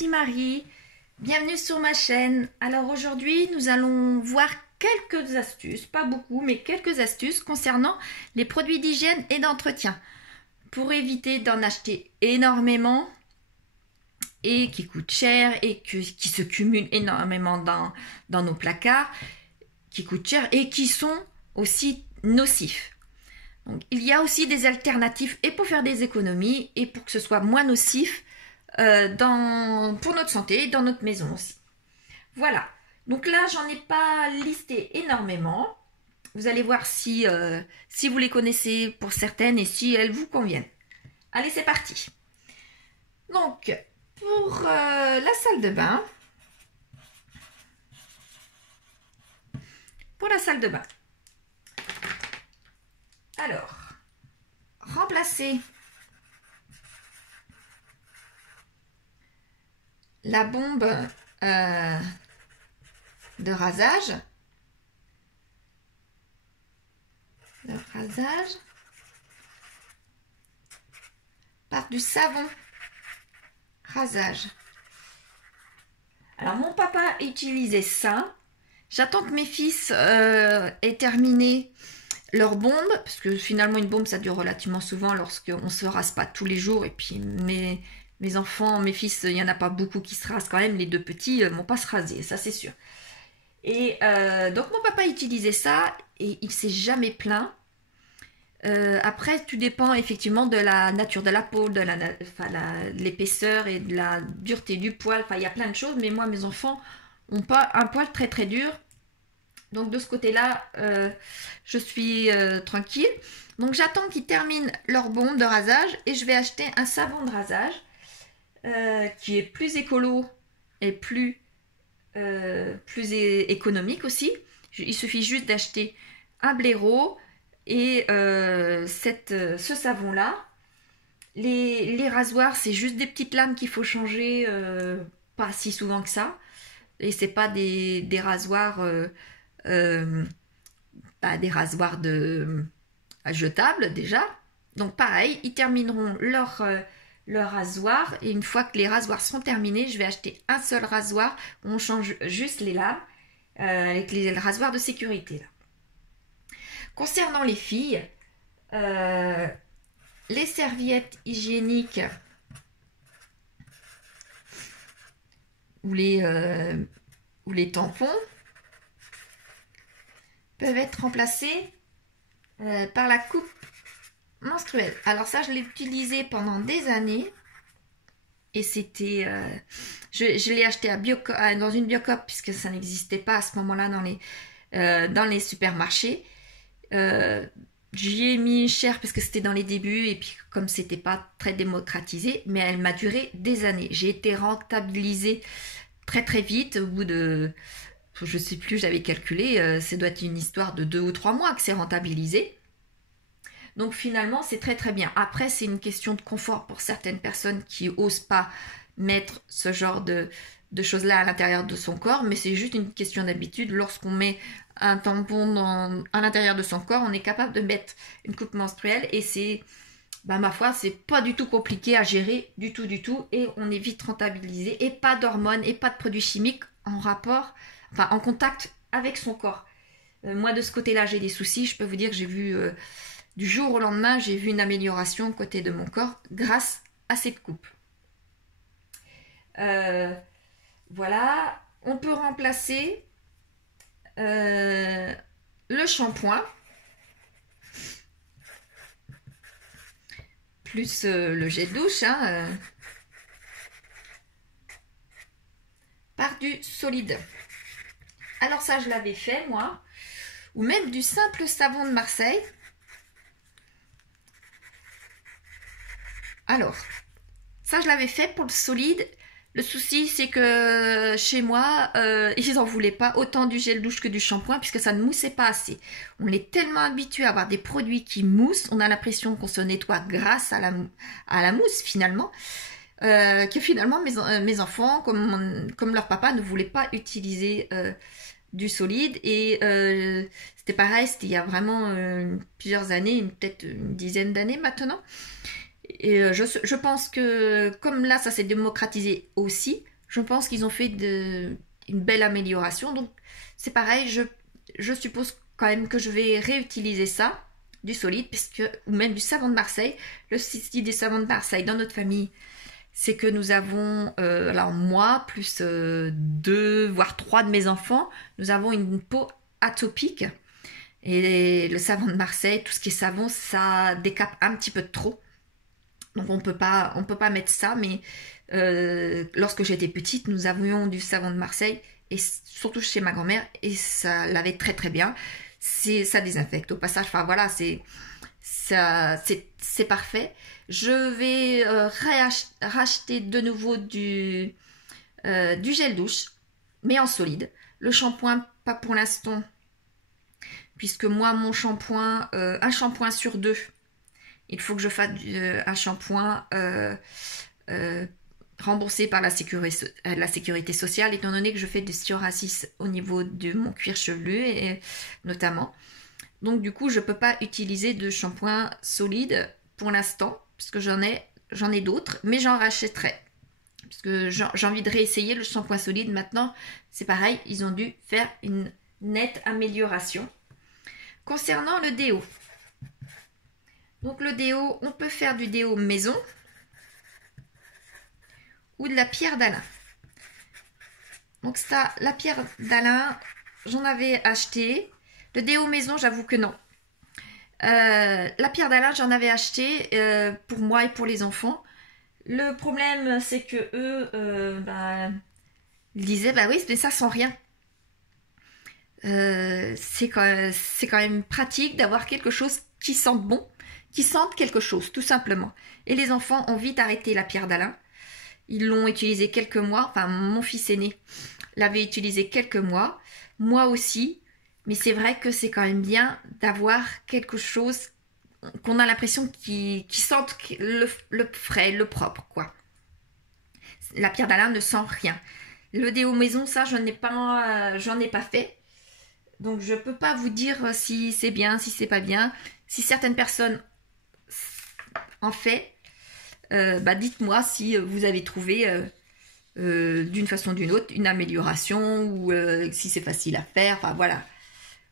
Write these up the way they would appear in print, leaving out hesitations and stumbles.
ici Marie, bienvenue sur ma chaîne. Alors aujourd'hui nous allons voir quelques astuces, pas beaucoup mais quelques astuces concernant les produits d'hygiène et d'entretien pour éviter d'en acheter énormément et qui coûtent cher et qui se cumulent énormément dans nos placards, qui coûtent cher et qui sont aussi nocifs. Donc, il y a aussi des alternatives et pour faire des économies et pour que ce soit moins nocif pour notre santé, dans notre maison aussi. Voilà, donc là j'en ai pas listé énormément. Vous allez voir si vous les connaissez pour certaines et si elles vous conviennent. Allez, c'est parti. Donc, pour la salle de bain, alors, remplacer la bombe de rasage, par du savon rasage. Alors mon papa utilisait ça. J'attends que mes fils aient terminé leur bombe, parce que finalement une bombe ça dure relativement souvent lorsqu'on ne se rase pas tous les jours. Et puis mes enfants, mes fils, il n'y en a pas beaucoup qui se rasent quand même. Les deux petits vont pas se raser, ça c'est sûr. Et donc mon papa utilisait ça et il s'est jamais plaint. Après, tout dépend effectivement de la nature de la peau, de l'épaisseur et de la dureté du poil. Enfin, il y a plein de choses, mais moi, mes enfants n'ont pas un poil très très dur. Donc de ce côté-là, je suis tranquille. Donc j'attends qu'ils terminent leur bombe de rasage et je vais acheter un savon de rasage qui est plus écolo et plus économique aussi. Il suffit juste d'acheter un blaireau et ce savon là. Les rasoirs, c'est juste des petites lames qu'il faut changer, pas si souvent que ça, et c'est pas des rasoirs jetables déjà. Donc pareil, ils termineront leur rasoir et une fois que les rasoirs seront terminés, je vais acheter un seul rasoir où on change juste les lames avec les rasoirs de sécurité là. Concernant les filles, les serviettes hygiéniques ou les tampons peuvent être remplacés par la coupe menstruelle. Alors ça, je l'ai utilisé pendant des années et c'était... je l'ai acheté dans une Biocoop puisque ça n'existait pas à ce moment-là dans les supermarchés. J'y ai mis cher parce que c'était dans les débuts et puis comme c'était pas très démocratisé, mais elle m'a duré des années. J'ai été rentabilisée très très vite au bout de, je sais plus, j'avais calculé, ça doit être une histoire de 2 ou 3 mois que c'est rentabilisé. Donc finalement c'est très très bien. Après c'est une question de confort pour certaines personnes qui osent pas mettre ce genre de choses là à l'intérieur de son corps, mais c'est juste une question d'habitude. Lorsqu'on met un tampon à l'intérieur de son corps, on est capable de mettre une coupe menstruelle et c'est, ma foi, c'est pas du tout compliqué à gérer du tout et on est vite rentabilisé et pas d'hormones et pas de produits chimiques en contact avec son corps. Moi de ce côté-là j'ai des soucis, je peux vous dire que j'ai vu du jour au lendemain, j'ai vu une amélioration côté de mon corps grâce à cette coupe. Voilà, on peut remplacer le shampoing plus le gel douche par du solide. Alors ça, je l'avais fait moi, ou même du simple savon de Marseille. Alors, ça je l'avais fait pour le solide. Le souci, c'est que chez moi, ils n'en voulaient pas autant du gel douche que du shampoing puisque ça ne moussait pas assez. On est tellement habitué à avoir des produits qui moussent, on a l'impression qu'on se nettoie grâce à la mousse finalement, que finalement mes enfants, comme leur papa, ne voulaient pas utiliser du solide. Et c'était pareil, c'était il y a vraiment plusieurs années, peut-être une dizaine d'années maintenant. Et je pense que comme là ça s'est démocratisé aussi, je pense qu'ils ont fait une belle amélioration. Donc c'est pareil, je suppose quand même que je vais réutiliser ça, du solide, puisque, ou même du savon de Marseille. Le style des savons de Marseille dans notre famille, c'est que nous avons, alors moi, plus 2, voire 3 de mes enfants, nous avons une peau atopique. Et le savon de Marseille, tout ce qui est savon, ça décape un petit peu de trop. Donc on peut pas mettre ça, mais lorsque j'étais petite, nous avions du savon de Marseille, et surtout chez ma grand-mère, et ça lavait très très bien. Ça désinfecte au passage, enfin voilà, c'est parfait. Je vais racheter de nouveau du gel douche, mais en solide. Le shampoing, pas pour l'instant, puisque moi, mon shampoing, un shampoing sur 2, il faut que je fasse un shampoing remboursé par la sécurité sociale, étant donné que je fais du psoriasis au niveau de mon cuir chevelu, et, notamment. Donc du coup, je ne peux pas utiliser de shampoing solide pour l'instant, puisque j'en ai d'autres, mais j'en rachèterai. Parce que j'ai envie de réessayer le shampoing solide maintenant. C'est pareil, ils ont dû faire une nette amélioration. Concernant le déo. Donc le déo, on peut faire du déo maison ou de la pierre d'Alain. Donc ça, la pierre d'Alain, j'en avais acheté. Le déo maison, j'avoue que non. La pierre d'Alain, j'en avais acheté pour moi et pour les enfants. Le problème, c'est que eux, ils disaient, bah oui, mais ça sent rien. C'est quand même pratique d'avoir quelque chose qui sente bon, qui sente quelque chose, tout simplement. Et les enfants ont vite arrêté la pierre d'Alain. Ils l'ont utilisé quelques mois, enfin mon fils aîné l'avait utilisé quelques mois, moi aussi, mais c'est vrai que c'est quand même bien d'avoir quelque chose qu'on a l'impression qui sente le frais, le propre, quoi. La pierre d'Alain ne sent rien. Le déo maison, ça, j'en ai pas fait. Donc je peux pas vous dire si c'est bien, si c'est pas bien. Si certaines personnes en fait, dites-moi si vous avez trouvé d'une façon ou d'une autre une amélioration, ou si c'est facile à faire. Enfin voilà.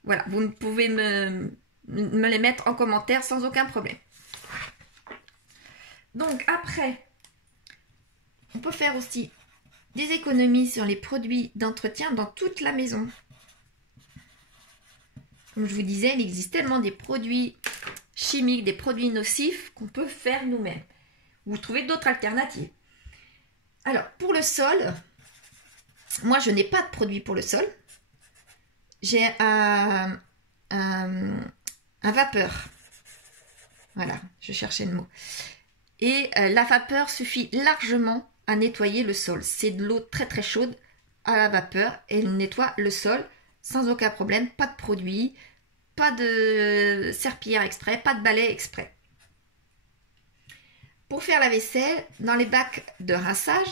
Voilà, vous pouvez me les mettre en commentaire sans aucun problème. Donc après, on peut faire aussi des économies sur les produits d'entretien dans toute la maison. Comme je vous disais, il existe tellement des produits chimiques, des produits nocifs qu'on peut faire nous-mêmes. Vous trouvez d'autres alternatives. Alors, pour le sol, moi je n'ai pas de produit pour le sol. J'ai un vapeur. Voilà, je cherchais le mot. Et la vapeur suffit largement à nettoyer le sol. C'est de l'eau très très chaude à la vapeur et elle nettoie le sol sans aucun problème. Pas de produit, pas de serpillière exprès, pas de balai exprès. Pour faire la vaisselle, dans les bacs de rinçage,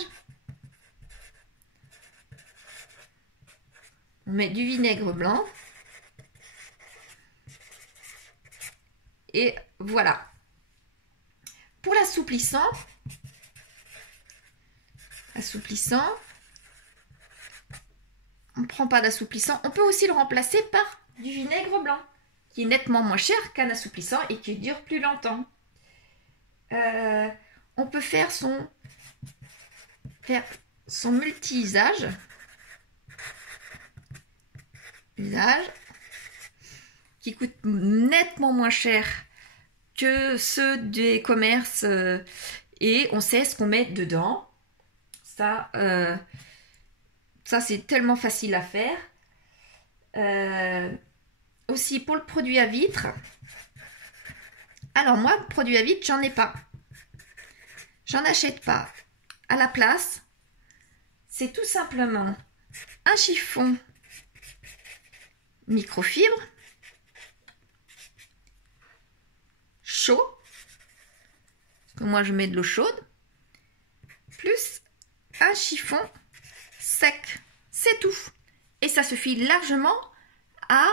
on met du vinaigre blanc. Et voilà. Pour l'assouplissant, on ne prend pas d'assouplissant. On peut aussi le remplacer par du vinaigre blanc, qui est nettement moins cher qu'un assouplissant et qui dure plus longtemps. On peut faire son multi-usage. Qui coûte nettement moins cher que ceux des commerces, et on sait ce qu'on met dedans. Ça c'est tellement facile à faire. Aussi pour le produit à vitre. Alors moi, produit à vitre, j'en ai pas. J'en achète pas. À la place, c'est tout simplement un chiffon microfibre chaud, parce que moi je mets de l'eau chaude, plus un chiffon sec, c'est tout. Et ça suffit largement à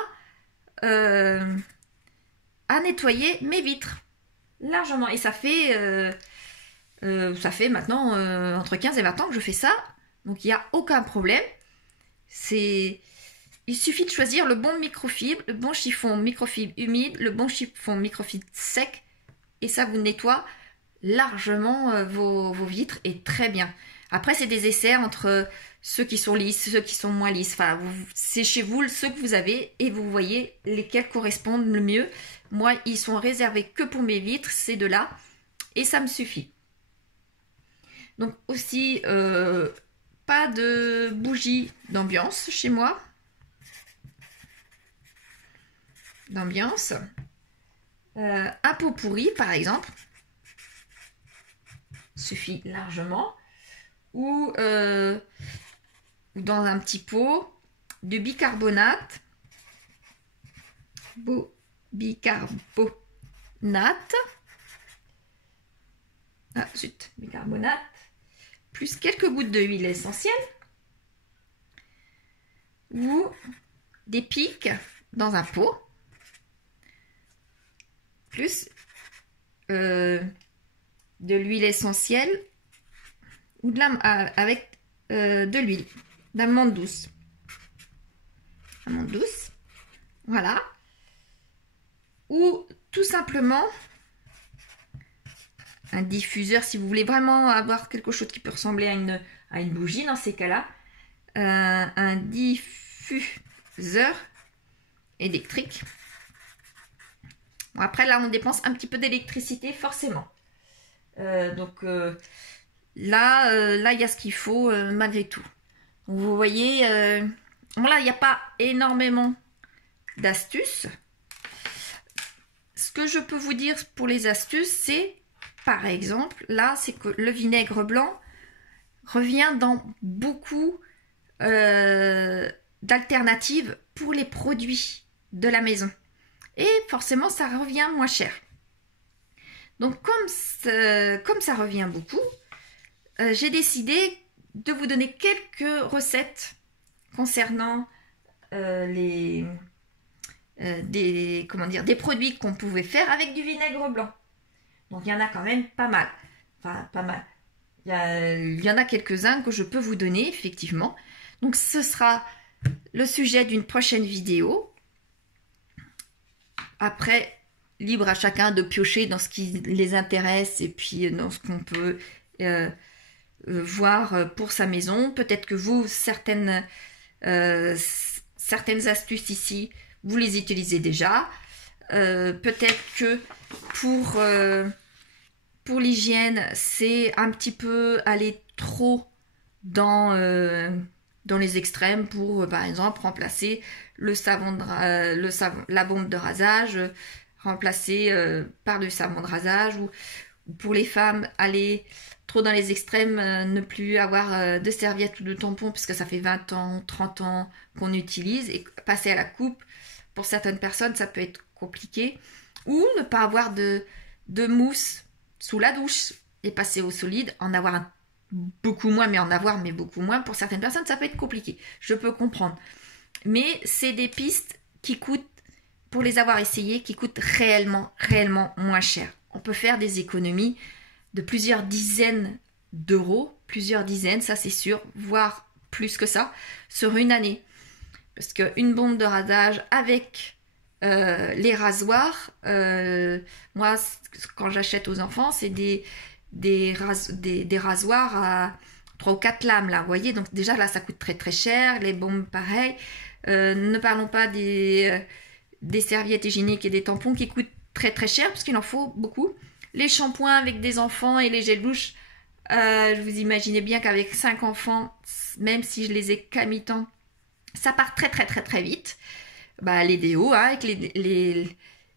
nettoyer mes vitres, largement. Et ça fait maintenant entre 15 et 20 ans que je fais ça Donc il n'y a aucun problème. Il suffit de choisir le bon microfibre, le bon chiffon microfibre humide, le bon chiffon microfibre sec. Et ça vous nettoie largement vos vitres et très bien. Après, c'est des essais entre ceux qui sont lisses, ceux qui sont moins lisses. Enfin, c'est chez vous ceux que vous avez et vous voyez lesquels correspondent le mieux. Moi, ils sont réservés que pour mes vitres, ces deux-là. Et ça me suffit. Donc aussi, pas de bougie d'ambiance chez moi. D'ambiance. Un pot pourri, par exemple. Suffit largement. Ou dans un petit pot de bicarbonate. Bicarbonate. Ah, zut, bicarbonate. Plus quelques gouttes de huile essentielle. Ou des pics dans un pot. Plus de l'huile essentielle ou avec de l'huile d'amande douce. Amande douce. Voilà. Ou tout simplement un diffuseur si vous voulez vraiment avoir quelque chose qui peut ressembler à une bougie dans ces cas-là. Un diffuseur électrique. Bon, après là on dépense un petit peu d'électricité forcément. Donc là il y a ce qu'il faut malgré tout. Donc, vous voyez, bon, là il n'y a pas énormément d'astuces. Ce que je peux vous dire pour les astuces, c'est par exemple, là c'est que le vinaigre blanc revient dans beaucoup d'alternatives pour les produits de la maison. Et forcément, ça revient moins cher. Donc, comme ça revient beaucoup, j'ai décidé de vous donner quelques recettes concernant des produits qu'on pouvait faire avec du vinaigre blanc. Donc, il y en a quand même pas mal. Enfin, pas mal. Il y en a quelques-uns que je peux vous donner, effectivement. Donc, ce sera le sujet d'une prochaine vidéo. Après, libre à chacun de piocher dans ce qui les intéresse et puis dans ce qu'on peut voir pour sa maison. Peut-être que vous, certaines astuces ici, vous les utilisez déjà. Peut-être que pour l'hygiène, c'est un petit peu aller trop dans les extrêmes pour, par exemple, remplacer la bombe de rasage, remplacer par le savon de rasage, ou pour les femmes, aller trop dans les extrêmes, ne plus avoir de serviettes ou de tampons, puisque ça fait 20 ans, 30 ans qu'on utilise, et passer à la coupe, pour certaines personnes, ça peut être compliqué. Ou ne pas avoir de mousse sous la douche, et passer au solide, en avoir beaucoup moins, mais beaucoup moins. Pour certaines personnes, ça peut être compliqué. Je peux comprendre. Mais c'est des pistes qui coûtent, pour les avoir essayées, qui coûtent réellement moins cher. On peut faire des économies de plusieurs dizaines d'euros, ça c'est sûr, voire plus que ça, sur une année. Parce qu'une bombe de rasage avec les rasoirs, moi, quand j'achète aux enfants, c'est des rasoirs à 3 ou 4 lames, là, vous voyez, donc déjà là ça coûte très cher, les bombes pareil, ne parlons pas des serviettes hygiéniques et des tampons qui coûtent très cher, parce qu'il en faut beaucoup, les shampoings avec des enfants et les gels douche, vous imaginez bien qu'avec 5 enfants, même si je les ai qu'à mi-temps, ça part très vite. Bah, les déos, hein, avec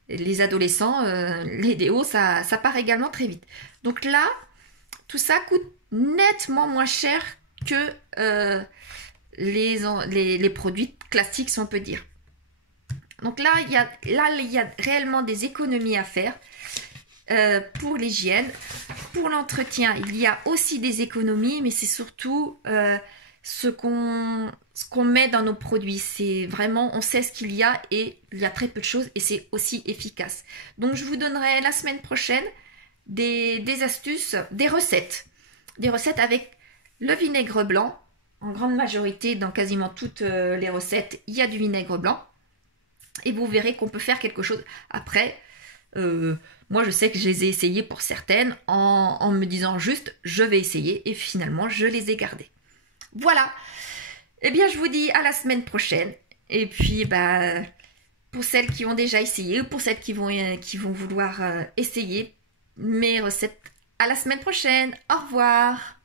les adolescents, les déos, ça part également très vite. Donc là, tout ça coûte nettement moins cher que les produits classiques, si on peut dire. Donc là, il y a réellement des économies à faire pour l'hygiène. Pour l'entretien, il y a aussi des économies, mais c'est surtout ce qu'on met dans nos produits. C'est vraiment, on sait ce qu'il y a et il y a très peu de choses et c'est aussi efficace. Donc je vous donnerai la semaine prochaine des astuces, des recettes avec le vinaigre blanc En grande majorité, dans quasiment toutes les recettes, il y a du vinaigre blanc. Et vous verrez qu'on peut faire quelque chose. Après, moi je sais que je les ai essayées pour certaines en me disant juste je vais essayer et finalement je les ai gardées. Voilà. Eh bien je vous dis à la semaine prochaine. Et puis bah pour celles qui ont déjà essayé ou pour celles qui vont vouloir essayer mes recettes, à la semaine prochaine. Au revoir.